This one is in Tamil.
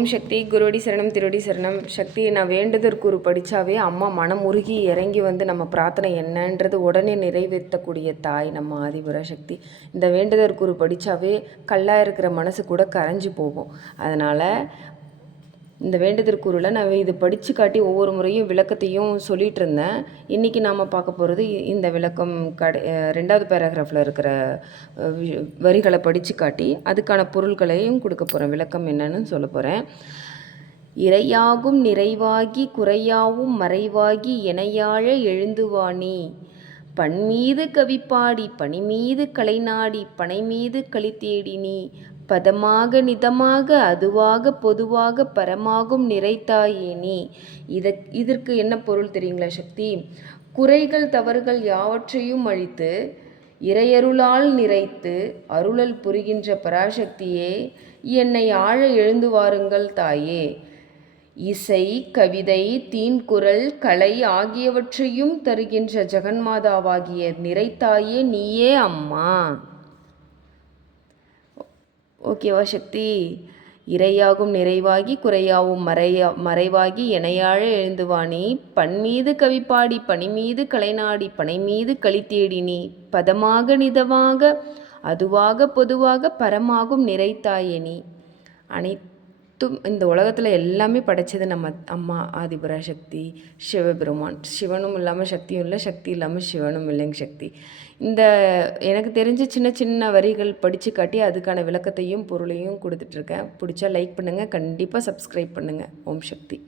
ஓம் சக்தி. குருவடி சரணம், திருவடி சரணம். சக்தி, நான் வேண்டுதற்குரு படித்தாவே அம்மா மனம் உருகி இறங்கி வந்து நம்ம பிரார்த்தனை என்னன்றது உடனே நிறைவேற்றக்கூடிய தாய் நம்ம ஆதிபுர சக்தி. இந்த வேண்டுதற்குரு படித்தாவே கல்லாக இருக்கிற மனசு கூட கரைஞ்சி போகும். அதனால் இந்த வேண்டுதற்குருவில் நான் இது படித்து காட்டி ஒவ்வொரு முறையும் விளக்கத்தையும் சொல்லிகிட்டு இருந்தேன். இன்றைக்கி நாம் பார்க்க போகிறது இந்த விளக்கம் 2வது பேராகிராஃபில் இருக்கிற வரிகளை படித்து காட்டி அதுக்கான பொருள்களையும் கொடுக்க போகிறேன். விளக்கம் என்னன்னு சொல்ல போகிறேன். இறையாகும் நிறைவாகி குறையாவும் மறைவாகி எனையாழ எழுந்துவாணி பண்மீது கவிப்பாடி பனிமீது கலைநாடி பனைமீது களி தேடினி பதமாக நிதமாக அதுவாக பொதுவாக பரமாகும் நிறைத்தாயேனி. இதற்கு என்ன பொருள் தெரியுங்களா சக்தி? குறைகள் தவறுகள் யாவற்றையும் அழித்து இறையருளால் நிறைத்து அருளல் புரிகின்ற பராசக்தியே, என்னை ஆழ எழுந்து வாருங்கள் தாயே. இசை, கவிதை, தீன்குரல், கலை ஆகியவற்றையும் தருகின்ற ஜெகன்மாதாவாகிய நிறைத்தாயே நீயே அம்மா. ஓகேவா சக்தி? இறையாகும் நிறைவாகி குறையாவும் மறைவாகி எனையாழ எழுந்துவாணி பண்மீது கவிப்பாடி பனிமீது கலைநாடி பனைமீது களி தேடினி பதமாக நிதமாக அதுவாக பொதுவாக பரமாகும் நிறைத்தாயனி. அனைத்தும் இந்த உலகத்தில் எல்லாமே படைச்சது நம்ம அம்மா ஆதிபுர சக்தி சிவபெருமான். சிவனும் இல்லாமல் சக்தியும் இல்லை, சக்தி இல்லாமல் சிவனும் இல்லைங்க சக்தி. இந்த எனக்கு தெரிஞ்ச சின்ன சின்ன வரிகள் படித்து காட்டி அதுக்கான விளக்கத்தையும் பொருளையும் கொடுத்துட்ருக்கேன். பிடிச்சா லைக் பண்ணுங்கள், கண்டிப்பாக சப்ஸ்கிரைப் பண்ணுங்கள். ஓம் சக்தி.